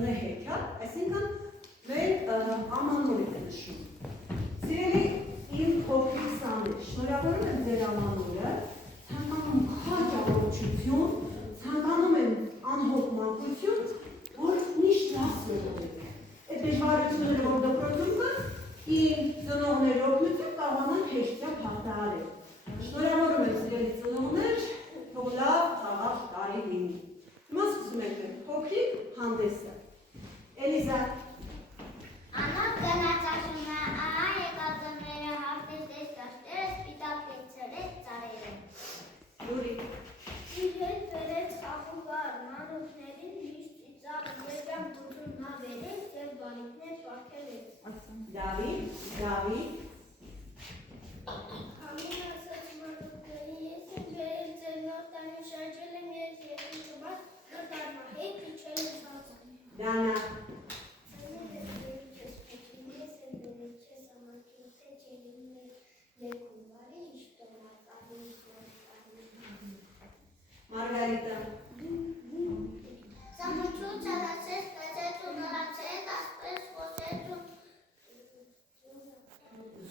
շնորհավորությունը հեքիաթ, այսինքն մեր ամանորը նշում։ Սիրելի իմ փոքրիկ սաներ, շնորհավորում եմ ձեր ամանորը, ցանկանում խաչավորություն, ցանկանում եմ անհոգ մանկություն, որ միշտ լավ սովորեք։ Այդ դժվարությունները, որ դպրոցում կան, իմ ծնողների օգնությամբ կարողանան հեշտությամբ հաղթահարել։ Շնորհավորում եմ սիրելի ծնողներ, թող լավ խաղաղ տարի լինի։ Հիմա սկսում ենք փոքրիկ հանդեսը։ Էլիզա։ Անով գնացաշունը ահա եկավ ձմռերը հարտեստես դաշտերը սպիտակ տեցրեց ծառերը։ Լուրի։ Իր հետ բերեց աղուբար մանուկներին միշտ ծիծաղ երգամ դուտուն հավերեց և բանիկներ պարգևեց։ Դավիթ, Դավիթ։ Ամեն ասաց մանուկների ես եմ բերել ձեր նոր տանին շրջել եմ ես երկու կմար նոր տարմա հետ իջել եմ սազան։ Դանա։ Margarita. Zamăciun țărățesc, cățețul nărățesc, aspresc, cosețul.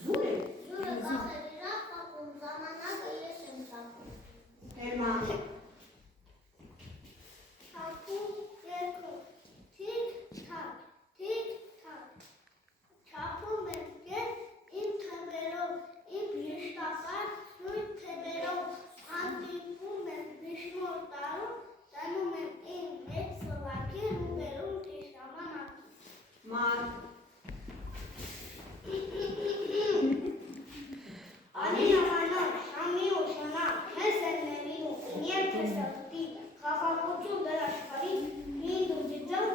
Zure. Zure, caferirea, acum zamana că ieșim capul. Emma. Acum,iercu, tic-tac, tic-tac. Capul merge, im tăberou, im ieștafar, nu-i tăberou. Anticum vișmortarul, dar nume în Slovacia, numerul Tișamanat. Marc. Alina Mana, Shamiu, Shana, Mesenelinu, Niente Săpti, Cacacuciul de la Șcării, Lindu Gidău,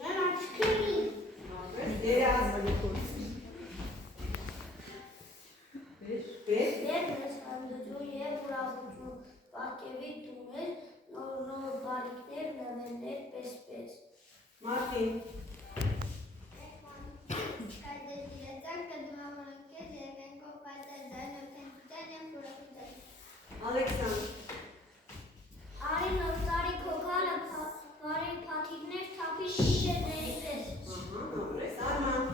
de la Șcării. Դերնես հանդջու և ուրախություն, պարկևի տուներ, նոր բարիքներ, նվերներ, պես-պես։ Martin. Կայդեր դիրեցան, կդուհամորնքեր, երկենքով պայտեր ձայն, որդենքուտեն և ուրախուտեն։ Alexandre. Արին ովտարի կոգալը բարի պաթիքներ թապի շիշերների պես։ Arman.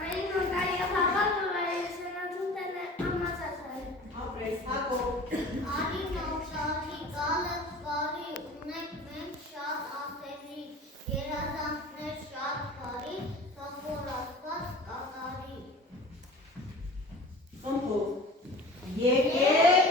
Արին ովտարի հապապատ ուղարի սենատուն տենը ամացացարը։ Apres. Jacob. Արին ովտարի գալը բարի ունեք մենք շատ ասելի, երազանքներ շատ բարի, սախորացված կատարի։ Խմբով։ Եկեք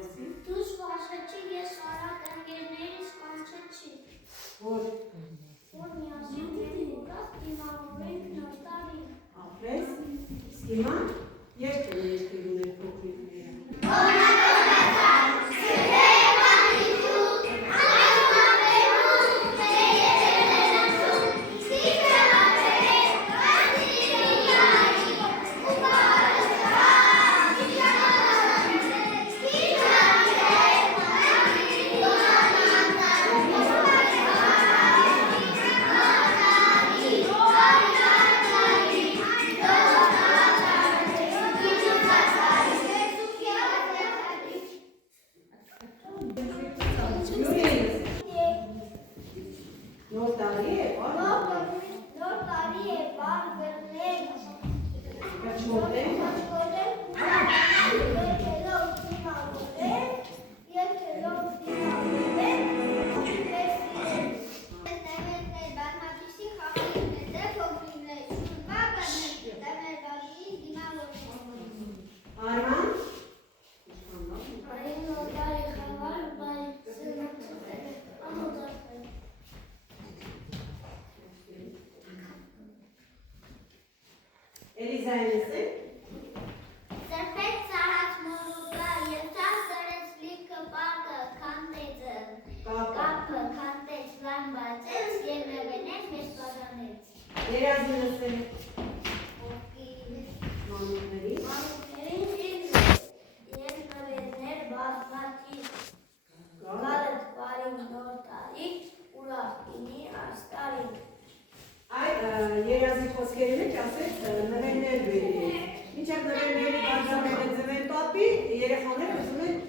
Արեցի։ Դուս վաշեցի ես արատ ընկերներիս կանչեցի, Որ որ միասին մեր ուրախ դիմավորենք նոր տարին։ ապրես։ Իսկ հիմա երբ են երկիրուն են փոքրիկները։ Նոր տարի է, Նոր տարի է, բար գրնենք, կչմոտենք, երկելով դիմավորենք, երկելով դիմավորենք, Նեմերներ բազմակիսի խաղալիքներ, դե փոքրիններ, շուրվա բրներ, դեմեր բագին դիմավորենք։ Արման, Այն նոր տարի խաղալ, բայ սննդել, ամոդարվել։ Էլիզայինս է, Սրբեց ծարած մորուկը, ետա սրեց լիքը պակը, կանտեծը, կապը, կանտեց, լան բացեց, և նվենեց մեզ բաժանեց։ երազինս է, Ովկի մանուկների, մանուկներին և նվերներ բազմակի, գալըտ բարին նոր տարի, ուրախ ինի այս տարին։ այ երազի խոսքերի մեջ ասեց նվերներ բերի է, մինչև նվերների բաժանել է ձվեն պապի, երեխաները ուզում են